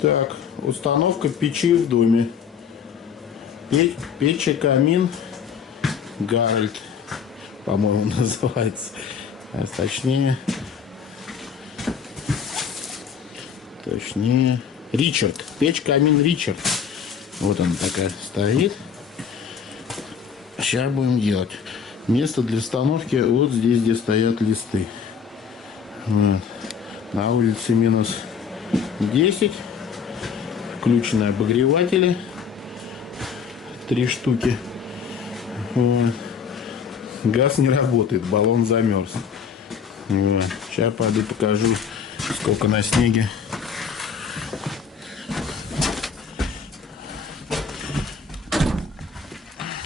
Так, установка печи в доме. Печь камин Гарольд, по-моему, называется. Точнее, Ричард. Печь камин Ричард. Вот она такая стоит. Сейчас будем делать. Место для установки вот здесь, где стоят листы. Вот. На улице минус 10. Включены обогреватели. 3 штуки. Вот. Газ не работает, баллон замерз. Вот. Сейчас пойду покажу, сколько на снеге.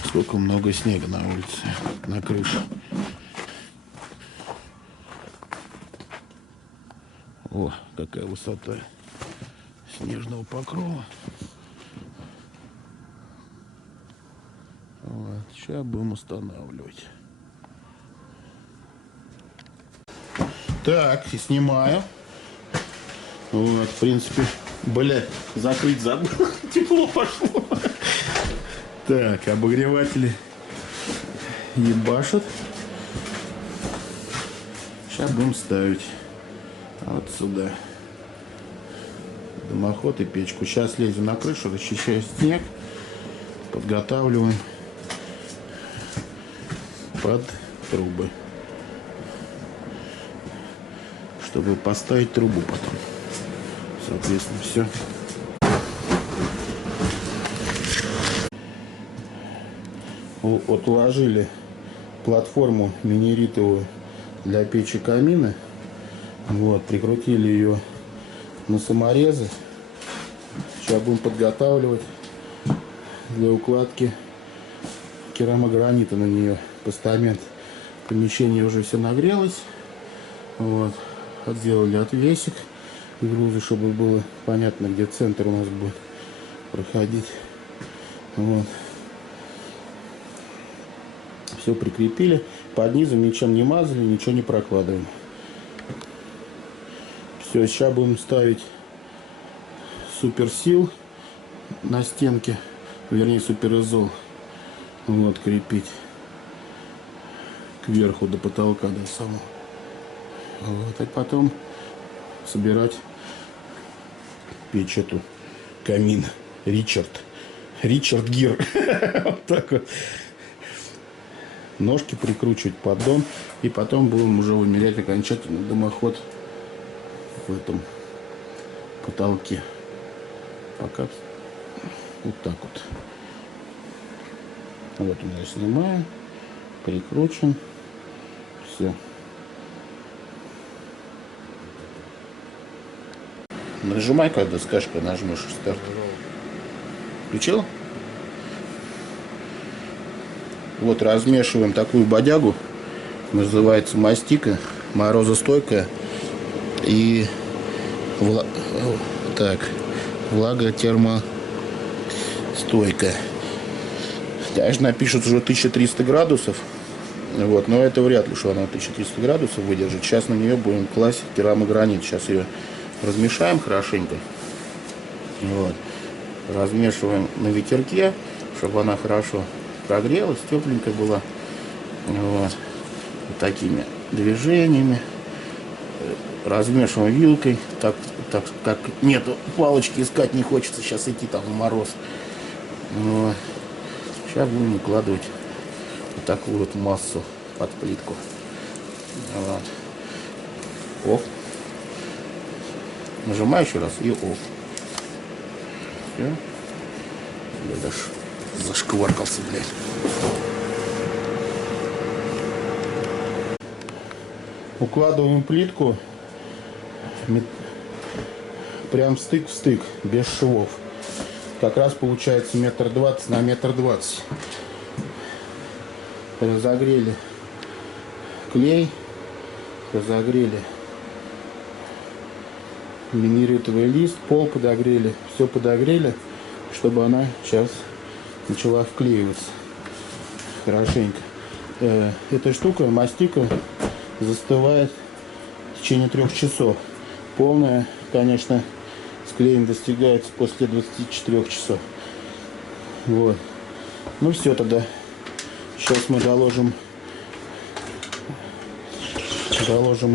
Сколько много снега на улице, на крыше. О, какая высота снежного покрова. Вот. Сейчас будем устанавливать. Так, и снимаю. Вот, в принципе, блядь, закрыть забыл. Тепло пошло. Так, обогреватели ебашат. Сейчас будем ставить вот сюда дымоход и печку. Сейчас лезем на крышу, расчищаю снег, подготавливаем под трубы, чтобы поставить трубу потом. Соответственно, все. Вот уложили платформу минеритовую для печи камина. Вот, прикрутили ее на саморезы. Сейчас будем подготавливать для укладки керамогранита на нее. Постамент. Помещение уже все нагрелось. Вот. Сделали отвесик и грузы, чтобы было понятно, где центр у нас будет проходить. Вот. Все прикрепили. Под низом ничем не мазали, ничего не прокладываем. Все, сейчас будем ставить суперсил на стенке, вернее суперизол. Вот, крепить кверху до потолка, до самого. Вот, и потом собирать печь эту, камин Ричард Гир. Вот так вот. Ножки прикручивать, поддон, и потом будем уже вымерять окончательно дымоход в этом потолке. Пока вот так вот. Вот у меня снимаю, прикручен, все. Нажимай, когда скажешь, когда нажмешь старт. Включил? Вот размешиваем такую бодягу, называется мастика, морозостойкая и влаготермостойкая. Даже напишут уже 1300 градусов, вот, но это вряд ли, что она 1300 градусов выдержит. Сейчас на нее будем класть керамогранит. Сейчас ее размешаем хорошенько, вот, размешиваем на ветерке, чтобы она хорошо прогрелась, тепленькая была. Вот. Вот такими движениями. Размешиваем вилкой. Так как нету палочки, искать не хочется сейчас идти там в мороз. Вот. Сейчас будем укладывать вот такую вот массу под плитку. Вот. Оф. Нажимаю еще раз и оф. Все. Я даже зашкваркался, блядь. Укладываем плитку прям стык в стык, без швов. Как раз получается 1,20 на 1,20 м. Разогрели клей, разогрели минеритовый лист, пол подогрели, все подогрели, чтобы она сейчас начала вклеиваться хорошенько. Эта штука, мастика, застывает в течение 3 часов. Полная, конечно, Склеивание достигается после 24 часов. Вот. Ну все тогда. Сейчас мы доложим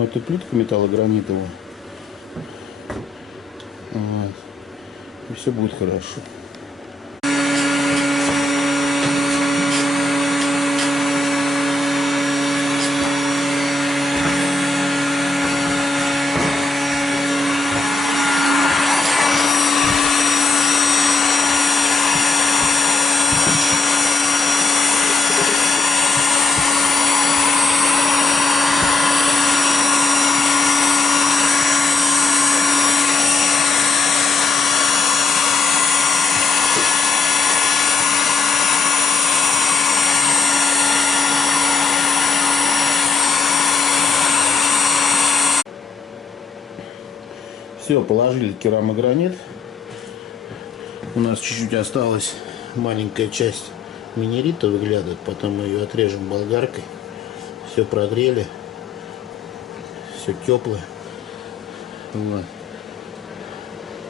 эту плитку металлогранитовую. Вот. И все будет хорошо. Все, положили керамогранит. У нас чуть-чуть осталась маленькая часть минерита выглядывает. Потом мы ее отрежем болгаркой. Все прогрели. Все теплое. Вот.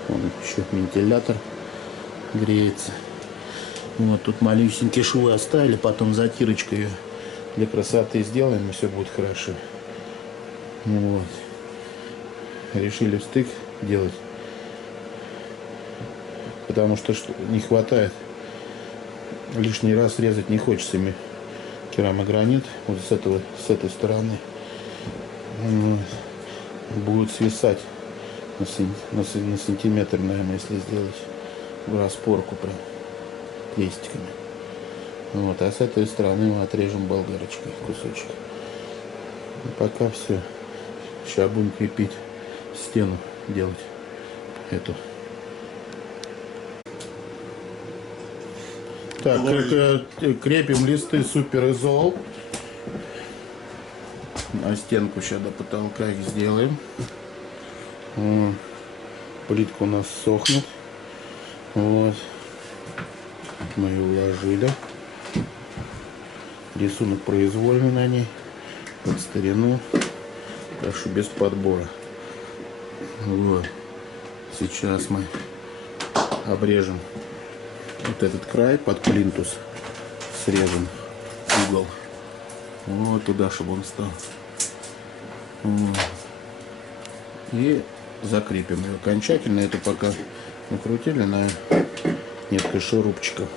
Вон еще вентилятор греется. Вот тут малюсенькие швы оставили. Потом затирочкой ее для красоты сделаем, и все будет хорошо. Вот. Решили стык делать, потому что не хватает, лишний раз резать не хочется керамогранит. Вот с этой стороны будет свисать на сантиметр, наверное, если сделать в распорку прям крестиками. Вот, а с этой стороны мы отрежем болгарочкой кусочек. И пока все. Сейчас будем крепить стену, делать эту. Так, крепим листы Супер Изол на стенку, сейчас до потолка их сделаем. Плитка у нас сохнет. Вот, мы ее уложили. Рисунок произвольный на ней, под старину, так что без подбора. Вот. Сейчас мы обрежем вот этот край под плинтус, срежем угол вот туда, чтобы он стал. Вот. И закрепим ее окончательно. Это пока накрутили на несколько шурупчиков,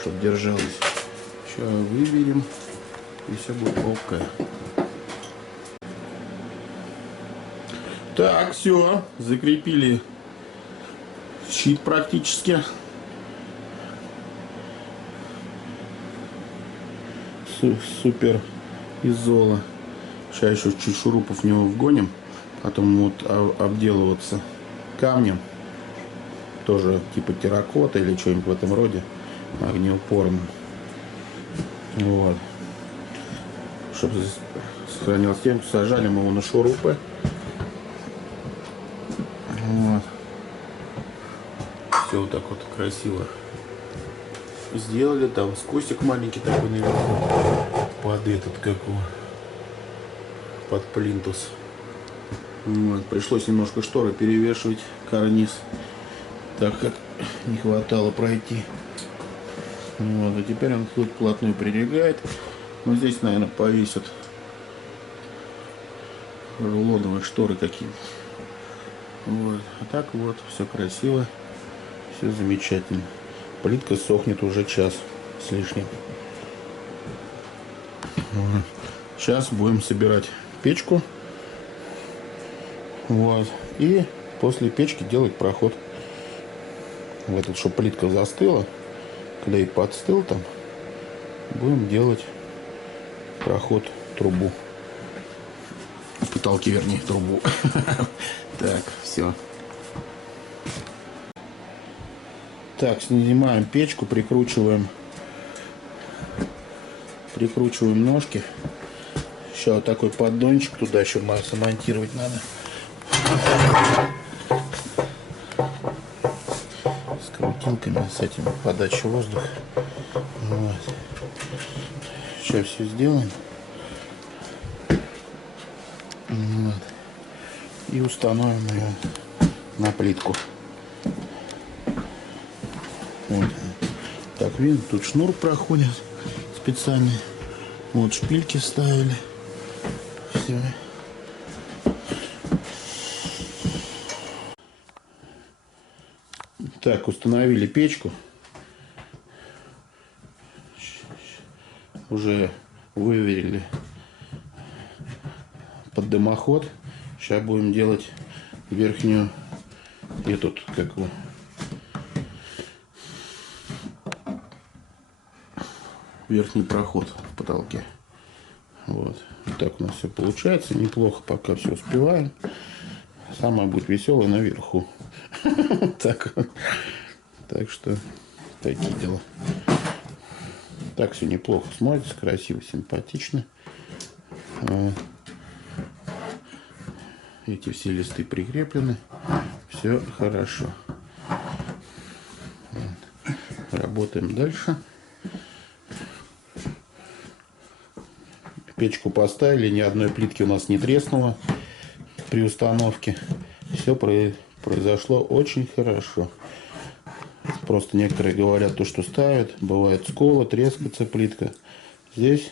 чтобы держалось. Сейчас выберем, и все будет окей. Так, все, закрепили щит практически. Супер изола. Сейчас еще чуть шурупов в него вгоним, потом вот обделываться камнем, тоже типа терракота или что-нибудь в этом роде, огнеупорным. Вот, чтобы сохранил стенку. Сажали мы его на шурупы. Вот. Все вот так вот красиво сделали. Там скосик маленький такой наверху под этот, как его, под плинтус. Вот. Пришлось немножко шторы перевешивать карниз, так как не хватало пройти. Вот. А теперь он тут вплотную прилегает. Но здесь, наверное, повесят рулоновые шторы какие-то. Вот. А так вот, все красиво, все замечательно. Плитка сохнет уже час с лишним. Вот. Сейчас будем собирать печку. Вот. И после печки делать проход в этот, чтобы плитка застыла. Клей подстыл там. Будем делать проход, трубу. В потолке, вернее, трубу. Так, все. Так, снимаем печку, прикручиваем ножки. Сейчас вот такой поддончик туда еще смонтировать надо. С крутилками, с этим подачей воздуха. Вот. Сейчас все сделаем. Вот. И установим ее на плитку. Вот. Так, видно, тут шнур проходит специальный. Вот шпильки вставили. Все. Так, установили печку. Уже выверили под дымоход. Сейчас будем делать верхнюю, этот, как его, верхний проход в потолке. Вот. Так у нас все получается. Неплохо, пока все успеваем. Самое будет веселое наверху. Так что такие дела. Так все неплохо смотрится, красиво, симпатично. Эти все листы прикреплены. Все хорошо. Работаем дальше. Печку поставили, ни одной плитки у нас не треснуло при установке. Все произошло очень хорошо. Просто некоторые говорят, то, что ставят, бывает скола, трескается плитка. Здесь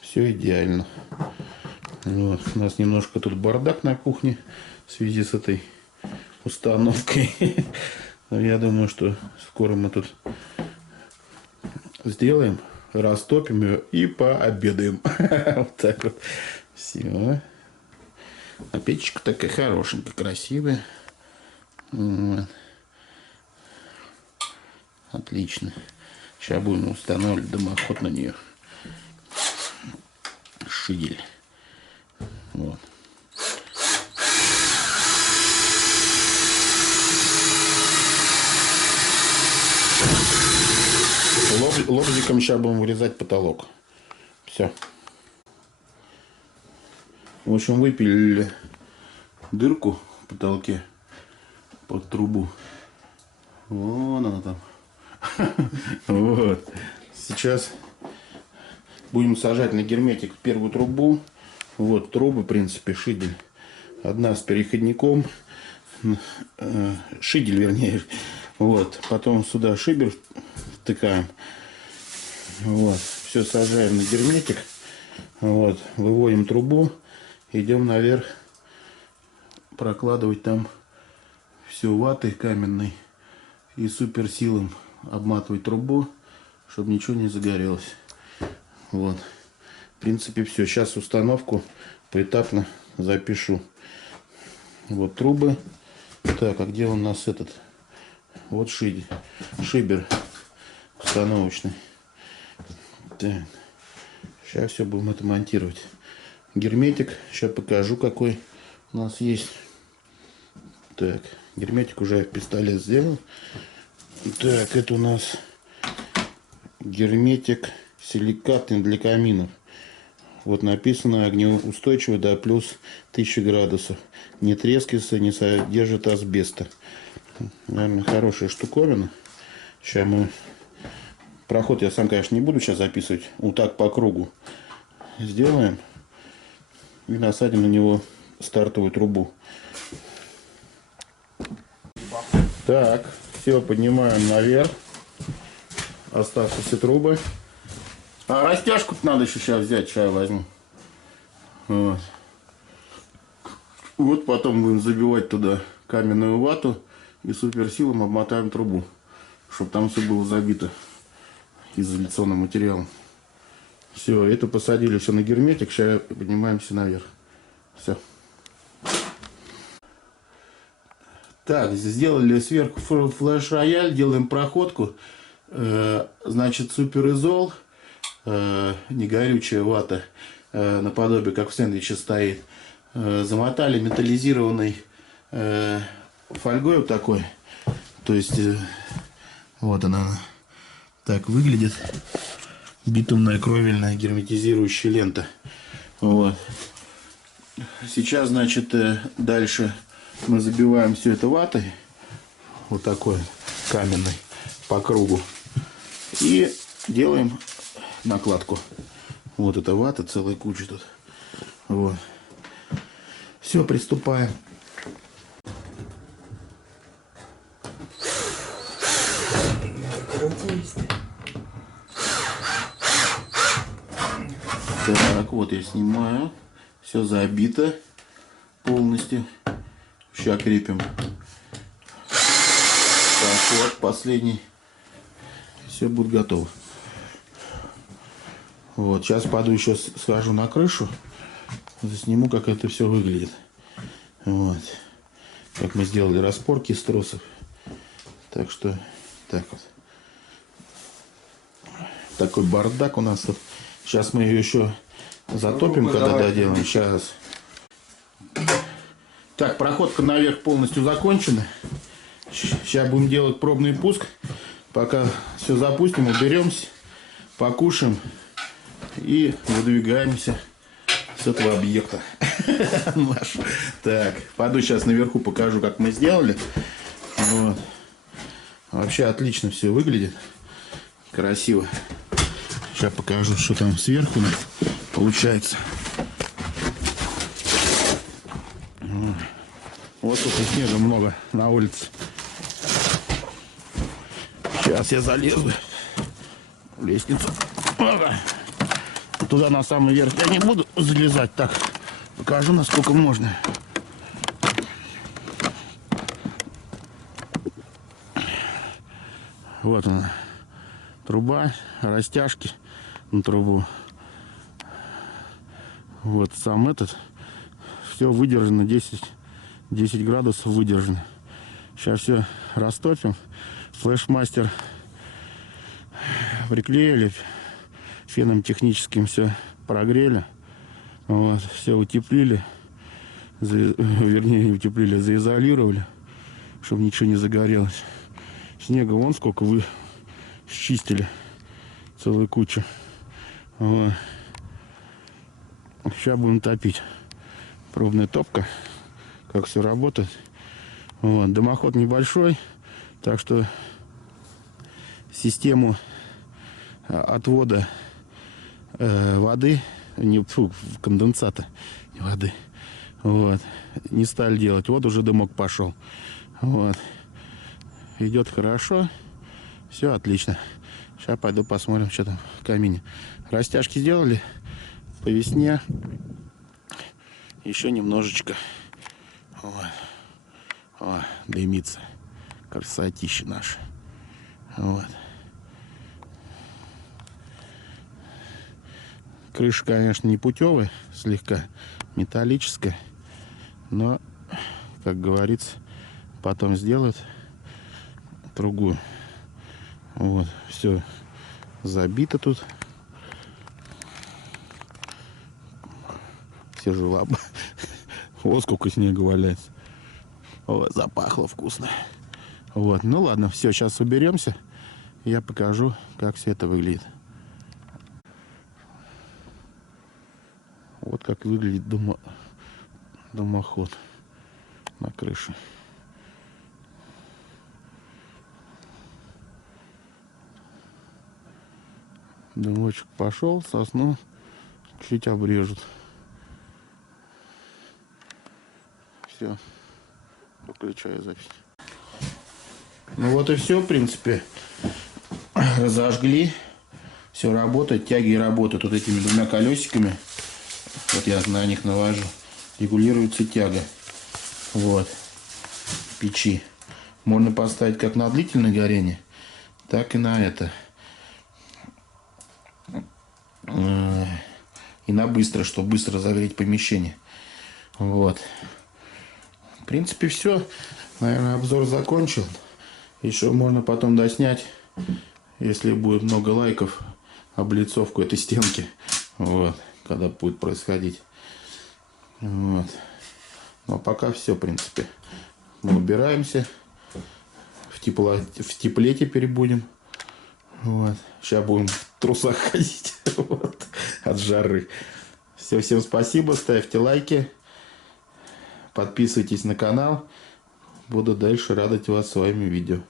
все идеально. Вот. У нас немножко тут бардак на кухне в связи с этой установкой. Но я думаю, что скоро мы тут сделаем, растопим ее и пообедаем. Вот так вот. Все. А печечка такая хорошенькая, красивая. Вот. Отлично. Сейчас будем устанавливать дымоход на нее. Шигель. Вот. Лобзиком сейчас будем вырезать потолок. Все. В общем, выпилили дырку в потолке под трубу. Вон она там. Вот. Сейчас будем сажать на герметик первую трубу. Вот трубы, в принципе, шидель. Одна с переходником. Шидель, вернее. Вот. Потом сюда шибер втыкаем. Вот. Все сажаем на герметик. Вот. Выводим трубу. Идем наверх. Прокладывать там все ватой каменной. И суперсилом обматывать трубу, чтобы ничего не загорелось. Вот. В принципе, все. Сейчас установку поэтапно запишу. Вот трубы. Так, а где у нас этот? Вот шибер установочный. Так. Сейчас все будем это монтировать. Герметик. Сейчас покажу, какой у нас есть. Так. Герметик уже в пистолет сделал. Так, это у нас герметик силикатный для каминов. Вот написано огнеустойчивый до плюс 1000 градусов. Не трескается, не содержит асбеста. Наверное, хорошая штуковина. Сейчас мы... Проход я сам, конечно, не буду сейчас записывать. Вот так по кругу сделаем. И насадим на него стартовую трубу. Так, все, поднимаем наверх оставшиеся трубы. А растяжку надо еще сейчас взять, сейчас возьму. Вот. Вот потом будем забивать туда каменную вату и суперсилом обмотаем трубу, чтобы там все было забито изоляционным материалом. Все, это посадили все на герметик, сейчас поднимаемся наверх. Все. Так, сделали сверху флеш-рояль, делаем проходку. Значит, суперизол, негорючая вата, наподобие, как в сэндвиче стоит. Замотали металлизированной фольгой вот такой. То есть, вот она так выглядит. Битумная кровельная герметизирующая лента. Вот. Сейчас, значит, дальше мы забиваем все это ватой. Вот такой каменной по кругу. И делаем накладку. Вот эта вата, целая куча тут. Вот. Все, приступаем. Так, вот я снимаю. Все забито полностью. Сейчас крепим. Так, вот последний. Все будет готово. Вот, сейчас пойду еще схожу на крышу. Засниму, как это все выглядит. Вот. Как мы сделали распорки из тросов. Так что, так вот. Такой бардак у нас тут. Сейчас мы ее еще затопим, когда доделаем. Сейчас. Так, проходка наверх полностью закончена. Сейчас будем делать пробный пуск. Пока все запустим, уберемся, покушаем и выдвигаемся с этого объекта. Так, пойду сейчас наверху покажу, как мы сделали. Вот. Вообще отлично все выглядит. Красиво. Сейчас покажу, что там сверху получается. Вот тут и снега много на улице. Сейчас я залезу в лестницу. Туда на самый верх я не буду залезать. Так, покажу, насколько можно. Вот она. Труба, растяжки на трубу. Вот сам этот. Все выдержано, 10 градусов выдержано. Сейчас все растопим. Флешмастер приклеили. Феном техническим все прогрели. Вот, все утеплили. Вернее, утеплили, заизолировали, чтобы ничего не загорелось. Снега вон сколько вы счистили. Целую кучу. Вот. Сейчас будем топить. Пробная топка. Как все работает. Вот. Дымоход небольшой. Так что систему отвода воды, конденсата, воды, вот, не стали делать. Вот уже дымок пошел. Вот. Идет хорошо. Все отлично. Сейчас пойду посмотрим, что там в камине. Растяжки сделали по весне. Еще немножечко. Вот. О, дымится. Красотища наша. Вот. Крыша, конечно, не путевая, слегка металлическая. Но, как говорится, потом сделают другую. Вот, все забито тут. Все желаба. Вот сколько снега валяется. О, запахло вкусно. Вот, ну ладно, все, сейчас уберемся. Я покажу, как все это выглядит. Вот как выглядит дымоход на крыше. Дымочек пошел, сосну чуть обрежут. Все, выключаю запись. Ну вот и все, в принципе. Зажгли. Все работает, тяги работают вот этими двумя колесиками. Вот я на них навожу. Регулируется тяга. Вот. Печи. Можно поставить как на длительное горение, так и на это. И на быстро, чтобы быстро разогреть помещение. Вот. В принципе, все. Наверное, обзор закончил. Еще можно потом доснять, если будет много лайков, облицовку этой стенки. Вот. Когда будет происходить. Вот. Но пока все, в принципе. Мы убираемся. В тепле теперь будем. Вот. Сейчас будем в трусах ходить. Вот. От жары. Все, всем спасибо. Ставьте лайки. Подписывайтесь на канал. Буду дальше радовать вас своими видео.